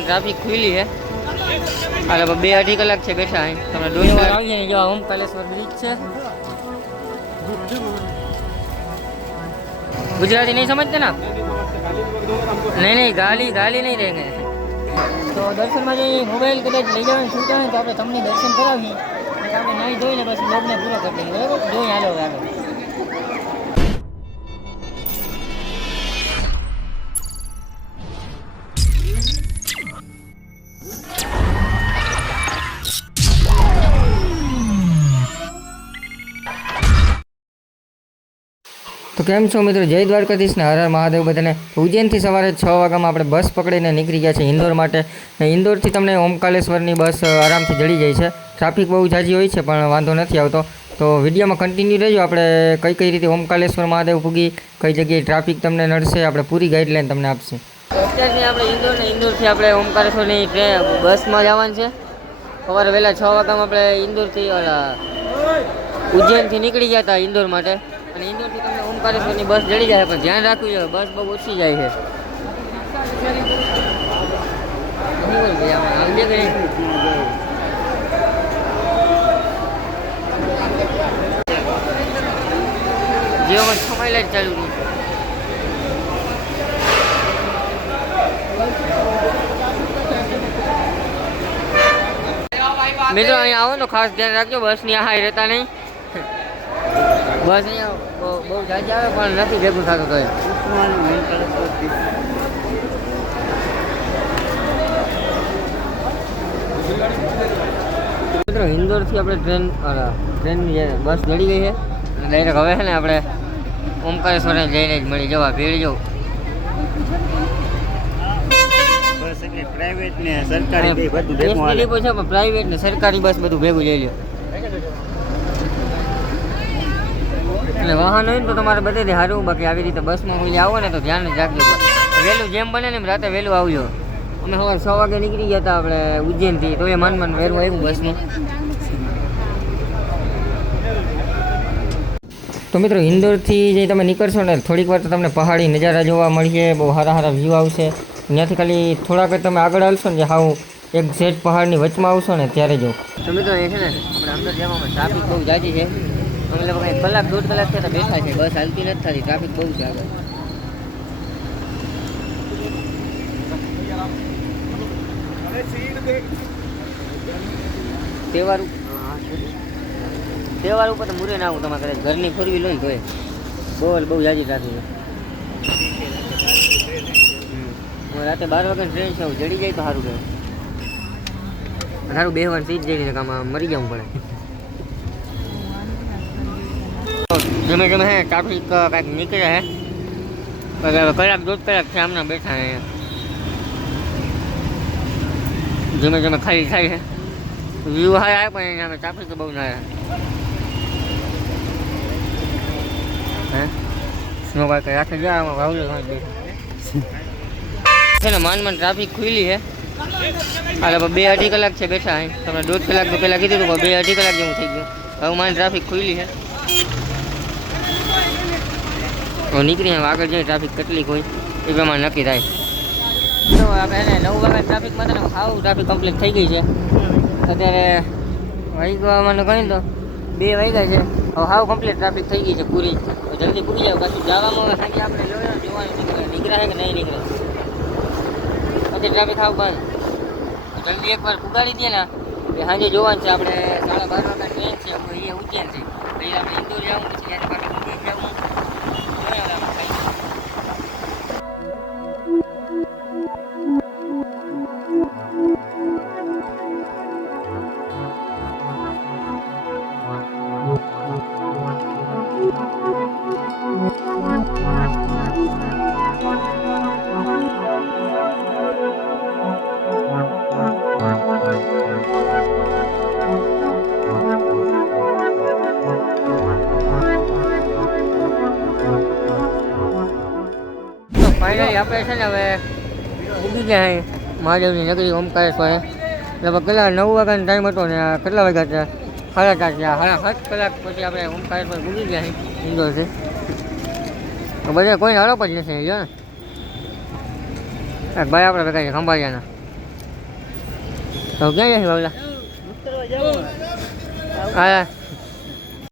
માંડ ટ્રાફિક ખુલ્લી છે. આ લગભગ 2-2.5 કલાક છે બેઠા અહીં. તમને દોઈ વાર આવીએ ને જો ઓમકારેશ્વર બ્રિજ છે. ગુજરાતી નહીં સમજते ना? नहीं गाली नहीं देंगे. તો દર્શનમાં જે મોબાઈલ કદાચ લઈ જવાનું છૂટા હોય તો આપણે તમને દર્શન કરાવીએ. આપણે નહીં જોઈને બસ બ્લોગને પૂરો કરી દઈએ. બરાબર? જોઈ હાલો આગળ. તો કેમ છો મિત્રો? જય દ્વારકાધીશ ને હર હર મહાદેવ બધાને. ઉજ્જૈનથી સવારે 6 વાગ્યામાં આપણે બસ પકડીને નીકળી ગયા છે ઇન્દોર માટે. ઇન્દોરથી તમને ઓમકારેશ્વરની બસ આરામથી જડી જાય છે. ટ્રાફિક બહુ ઝાઝી હોય છે પણ વાંધો નથી આવતો. તો વિડીયોમાં કન્ટિન્યુ રહેજો. આપણે કઈ રીતે ઓમકારેશ્વર મહાદેવ પૂગી, કઈ જગ્યાએ ટ્રાફિક તમને નડશે, આપણે પૂરી ગાઈડલાઈન તમને આપશે. તો અત્યારથી આપણે ઇન્દોરથી આપણે ઓમકારેશ્વરની બસમાં જવાનું છે. સવારે વહેલા 6 વાગ્યામાં આપણે ઇન્દોરથી ઉજ્જૈનથી નીકળી ગયા હતા ઇન્દોર માટે. અને ઇન્દોરથી તમને ઓમકારેશ્વરની બસ જડી જાય પણ ધ્યાન રાખવું જોઈએ, બસ બહુ ઓછી જાય છે. જીઓમાં 6 માઇલ જ ચાલુ રહી. મિત્રો અહીંયા આવો તો ખાસ ધ્યાન રાખજો, બસની હાઈ રહેતા નહીં. બસ અહીંયા બહુ જાજી આવે પણ નથી ભેગું થતું. તો મિત્રો ઇન્દોરથી આપણે ટ્રેનની બસ જડી ગઈ છે. ડાયરેક્ટ હવે છે ને આપણે ઓમકારેશ્વરને જઈને જ મળી જવા. ભીડ જો પ્રાઇવેટ ને સરકારી બધું ભેગું છે પણ પ્રાઇવેટ ને સરકારી બસ બધું ભેગું લઈ લો. એટલે વાહન હોય ને તો તમારે બધેથી સારું. બાકી આવી રીતે બસમાં આવો ને તો ધ્યાન જ રાખજો. વહેલું જેમ બને ને એમ રાતે વહેલું આવજો. અમે સવારે 6 વાગે નીકળી ગયા હતા આપણે ઉજ્જૈનથી, તો એ મન વહેલું આવ્યું બસમાં. તો મિત્રો ઇન્દોરથી જે તમે નીકળશો ને થોડીક વાર તો તમને પહાડી નજારા જોવા મળશે. બહુ સારા વ્યૂ આવશે. ત્યાંથી ખાલી થોડાક તમે આગળ હાલશો ને જે હાવ એક્ઝેક્ટ પહાડની વચમાં આવશો ને ત્યારે જો. તો મિત્રો એ છે ને આપણે અંદર જવામાં ટ્રાફિક બહુ જાજી છે. અમે લોકો 1 કલાક 1.5 કલાક થયા બેઠા છે. બસ હાલતી નથી થતી, ટ્રાફિક બહુ છે આગળ. તહેવાર ઉપર તો મૂરે ના આવું તમારે કદાચ ઘરની 4 વ્હીલ હોય તો બહુ જાજી ટ્રાફિક છે. રાતે 12 વાગ્યાની ટ્રેન છે, જડી જાય તો સારું કહેવાય. સારું બેહવાની સીટ જઈને કામ મરી જવું પડે. જમે હે ટ્રાફિક કાંઈક નીકળે હે. કલાક 1.5 કલાક છે આમના બેઠા અહીંયા. જમે ખાલી થાય છે. વ્યૂ હાય આવે પણ એના ટ્રાફિક તો બહુ ના આવે. હે સ્નો બાઈક રાખે જાય આમાં વાવલે છે ને માંડ ટ્રાફિક ખુલ્લી છે. આ લગભગ 2-2.5 કલાક છે બેઠા અહીં. તમને 1.5 કલાક તો પહેલાં કીધું હતું પણ 2-2.5 કલાક જેવું થઈ ગયું. હવે માંડ ટ્રાફિક ખુલ્લી છે. હવે નીકળી આગળ જઈએ ટ્રાફિક કેટલીક હોય એ પ્રમાણે નક્કી થાય. તો આપણે 9 વાગ્યા ટ્રાફિકમાં તો સાવ ટ્રાફિક કમ્પ્લીટ થઈ ગઈ છે. અત્યારે વાગ્યા મને કહી તો 2 વાગ્યા છે. હવે સાવ કમ્પ્લીટ ટ્રાફિક થઈ ગઈ છે પૂરી. જલ્દી પૂરી જાવ. પાછું જવામાં સાંજે આપણે જોવાનું નીકળે કે નહીં નીકળે. પછી ટ્રાફિક સાવ બંધ. જલ્દી એકવાર પુગાડી દે ને એ સાંજે જોવાનું છે. આપણે 12:30 વાગ્યા ટ્રેન છે, એ ઉજ્જૈન છે. પછી આપણે ઇન્દોર જવું, પછી ત્યાંથી પાછું ઉજ્જૈન જવું. ફાઇનલી આપણે છે ને હવે ઉગી ગયા મહાદેવની નગરી ઓમકારેશ્વર. લગભગ કેટલા 9 વાગ્યાનો ટાઈમ હતો ને કેટલા વાગ્યા હતા 7:30 કલાક પછી આપણે ઓમકારેશ્વર ઉગી ગયા ઇન્દોરથી. તો બધા કોઈને હડપ જ નથી જો ને ભાઈ આપણે ભેગા છે ખંભાળિયાના. તો ક્યાં જાય બાબલા? હા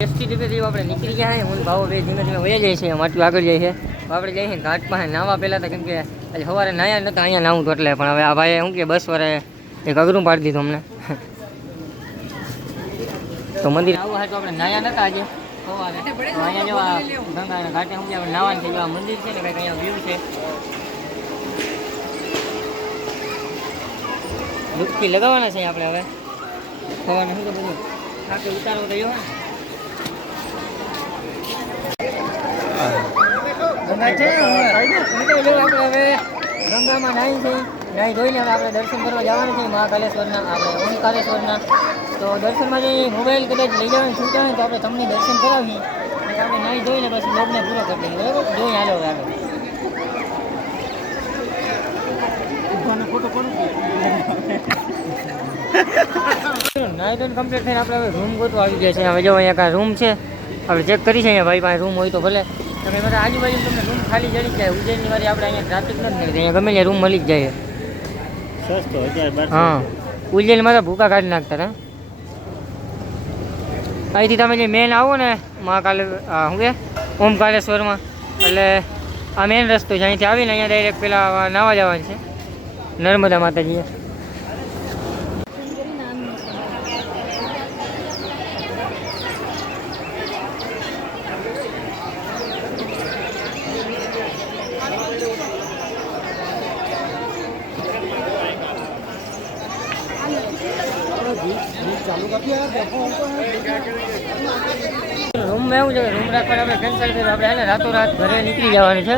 એસટી ડિપેથી આપણે નીકળી ગયા છે. હું ભાવો બે ધીમે ધીમે વયા જાય છે. માટલું આગળ જાય છે. આપણે જઈએ છીએ ઘાટ પાસે નાવા પહેલાં તો, કેમ કે આજે સવારે નાયા નહોતા, અહીંયા નાવું તો એટલે. પણ હવે આ ભાઈએ શું કે બસ વાળે એક અઘરું પાડી દીધું અમને. તો મંદિર આવું હોય તો આપણે નાયા નહોતા આજે સવારે. તો અહીંયા જેવા ગંગાના ઘાટે શું કે આપણે નાવાનું છે. જેવા મંદિર છે ને કંઈક અહીંયા વ્યૂ છે. ડૂબકી લગાવવાના છે આપણે હવે સવારને. શું તો બધું આખે ઉતારવું તો એવો ગંગા છે ને આપણે હવે ગંગામાં નાહી છે. નાહી ધોઈને હવે આપણે દર્શન કરવા જવાનું છે મહાકાલેશ્વરના, આપણે ઓમકારેશ્વરના. તો દર્શનમાં જે મોબાઈલ કદાચ લઈ જવાનું છૂટા હોય તો આપણે તમને દર્શન કરાવીએ. આપણે નાહી ધોઈને પછી બ્લોગને પૂરો કરી દઈએ, બરાબર? જોઈ હાલો હવે આગળ. નાહી ધોઈને કમ્પ્લીટ થઈને આપણે હવે રૂમ ગોતવા આવી ગયા છે. હવે જો અહીંયા કાંઈ રૂમ છે, આપણે ચેક કરી છે. અહીંયા ભાઈ પાસે રૂમ હોય તો ભલે. તમે બધા આજુબાજુ તમને રૂમ ખાલી જડી જાય. ઉજ્જૈનની વારી આપણે અહીંયા ટ્રાફિક નથી મળતી, અહીંયા ગમે ત્યાં રૂમ મળી જ જાય. સસ્તો 1200. હા, ઉજ્જૈનમાં તો ભૂકા કાઢી નાખતા હતા. અહીંથી તમે જે મેન આવો ને મહાકાલે શું કે ઓમકારેશ્વરમાં, એટલે આ મેન રસ્તો છે. અહીંથી આવીને અહીંયા ડાયરેક્ટ પેલા નાવા જવાનું છે નર્મદા માતાજીએ. રૂમમાં એવું છે કે રૂમ રાખવાનું આપણે કેન્સલ કર્યું. આપણે એને રાતોરાત ઘરે નીકળી જવાનું છે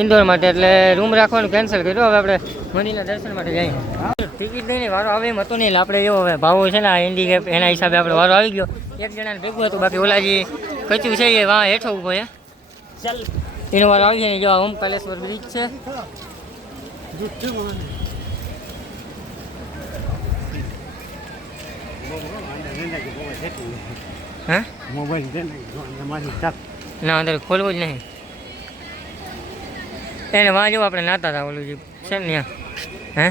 ઇન્દોર માટે, એટલે રૂમ રાખવાનું કેન્સલ કર્યું. હવે આપણે મંદિરના દર્શન માટે જઈએ. ટિકિટ લઈને વારો આવે એમ હતો નહીં, એટલે આપણે એવો હવે ભાવો છે ને આ હેન્ડીકેપ, એના હિસાબે આપણે વારો આવી ગયો. એક જણાને ભેગું હતું, બાકી ઓલાજી કચ્યું છે એ વાં હેઠો ઊભો છે, એનો વારો આવી જાય. જો આ ઓમકારેશ્વર બ્રિજ છે. હા મોબાઈલ ના અંદર ખોલવું જ નહીં. એને વાં જેવું આપણે નાતા હતા ઓલું જે છે ને હે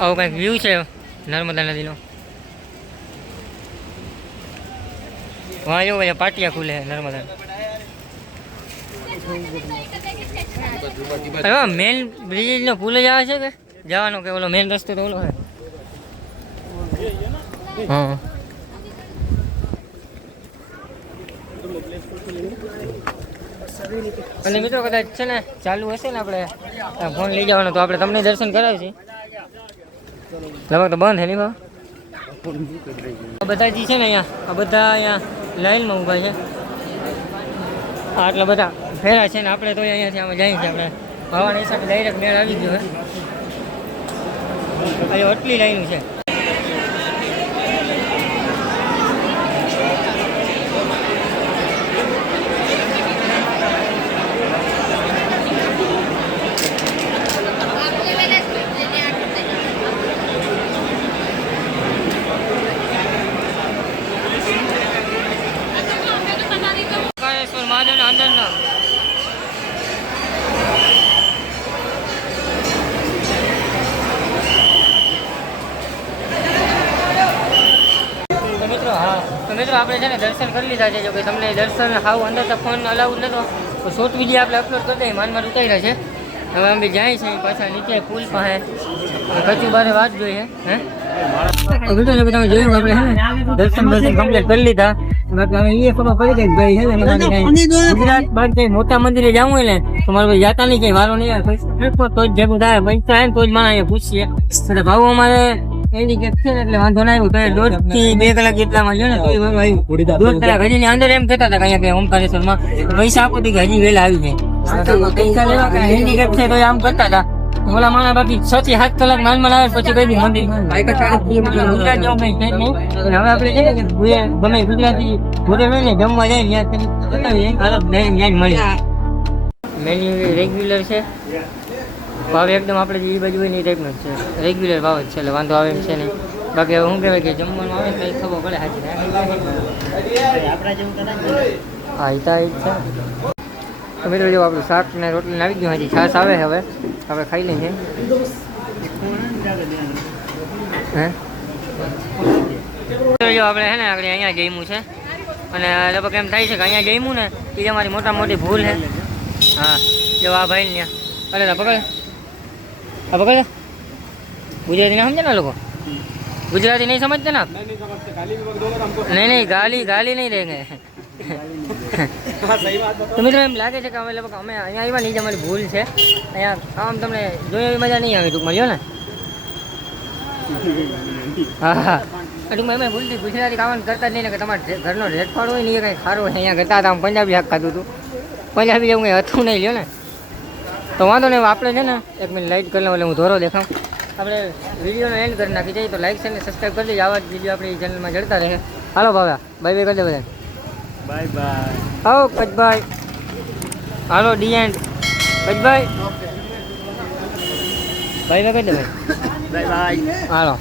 આવું કંઈક વ્યૂ છે નર્મદા નદીનો. વાં જેવું ભાઈ પાટિયા ખુલે નર્મદા. અરે મેન બ્રિજનો પુલ જ આવે છે કે જવાનો, કે ઓલો મેન રસ્તો તો ઓલો છે? હા અને મિત્રો કદાચ છે ને ચાલુ હશે ને આપણે ફોન લઈ જવાનો તો આપણે તમને દર્શન કરાવીશું. લગભગ તો બંધ હે નહીં ભાવ. બધા જે છે ને અહીંયા આ બધા અહીંયા લાઈનમાં ઊભા છે. આટલા બધા ફેરા છે ને આપણે તો અહીંયાથી આમાં જઈએ છીએ. આપણે ભાવાના હિસાબે ડાયરેક્ટ મેળ આવી ગયો હે. અહીંયા આટલી લાઈન છે. મિત્રો આપણે છે ને દર્શન કરી લીધા છે. જો કે તમને દર્શન હાવ અંદર તો ફોન અલાઉડ નતો, તો શોર્ટ વિડીયો આપણે અપલોડ કરી દઈએ. માનમાં ઉતાર્યા છે. હવે અમે જાય છે પાછા નીચે પુલ પાસે કચ્છું બારે વાત જોઈએ. હે તમે જોયું આપણે હે દર્શન કમ્પ્લીટ કરી લીધા. બાકી હવે એ ખબર પડી ગઈ ભાઈ છે ને ગુજરાત બાદ કઈ મોટા મંદિરે જવું હોય ને તો મારે ભાઈ જાતા નહીં, કઈ વારો નહીં આવે તો જ ભેગું થાય. પૈસા આવે ને તો જ માણસ અહીંયા પૂછીએ. એટલે ભાવ અમારે હેન્ડીકેપ છે ને એટલે વાંધો ના આવ્યો. તો 1.5 થી 2 કલાક જેટલામાં છે ને તો વારો આવ્યું. 1.5 કલાક હજી અંદર એમ કહેતા હતા કે ઓમકારેશ્વરમાં પૈસા આપો તો કે હજી વહેલા આવી જાય. પૈસા લેવા કે હેન્ડીકેપ છે તો આમ કરતા હતા. ઓલા માણસ બાકી 6 થી 7 કલાક માનમાં આવે પછી કઈ બી મંદિર ગુજરાત જેવું કઈ છે નહીં. હવે આપણે છે ને ગમે ગુજરાતી ઘરે હોય ને જમવા જાય ત્યાં મળી. મેન્યુ રેગ્યુલર છે. ભાવ એકદમ આપણે જે બાજુ હોય ને એ ટાઈપનો જ છે. રેગ્યુલર ભાવ જ છે એટલે વાંધો આવે એમ છે નહીં. બાકી હવે શું કહેવાય કે જમવાનું આવે ને કંઈ ખબર પડે હાજી હા એ તો એ જ છે. તો મિત્રો જો આપણું શાક ને રોટલી આવી ગયું, હજી છાશ આવે હવે આપણે ખાઈ લઈએ. હે તો જો આપણે હે ને આપણે અહીંયા જઈમું છે અને લગભગ એમ થાય છે કે અહીંયા જઈમું ને એ અમારી મોટામાં મોટી ભૂલ છે. હા જો આ ભાઈ ને અરે પકડ આ પકડ ગુજરાતી ના સમજે ને લોકો ગુજરાતી નહીં સમજते ना नहीं गाली नहीं देंगे તો મિત્રો એમ લાગે છે કે અમે લગભગ અમે અહીંયા આવ્યા નહીં અમારી ભૂલ છે. અહીંયા આમ તમને જોઈ એવી મજા નહીં આવે ટૂંકમાં લ્યો ને. હા હા ટૂંકમાં એમ ભૂલથી ગુજરાતી ખાવાનું કરતા જ નહીં ને કે તમારે ઘરનો રેટફાળ હોય ને એ કંઈ સારું હોય અહીંયા કરતા હતા. આમ પંજાબી શાક ખાધું હતું પંજાબી જેવું કંઈ હતું નહીં લ્યો ને. તો વાંધો નહીં આપણે છે ને એક મિનિટ લાઈટ કરી લઉં એટલે હું ધોરો દેખાઉં. આપણે વિડીયોનો એન્ડ કરી નાખી દઈએ તો લાઈક છે ને સબસ્ક્રાઈબ કરી દેજો. આવા જ વિડીયો આપણી ચેનલમાં જડતા રહે. હાલો ભાવ્યા બાય બાય કરી દે બધા. Bye bye. આવો કચભાઈ હાલો ડી એન્ડ કચભાઈ બાય બાય કરી દે ભાઈ. Bye bye. હાલો.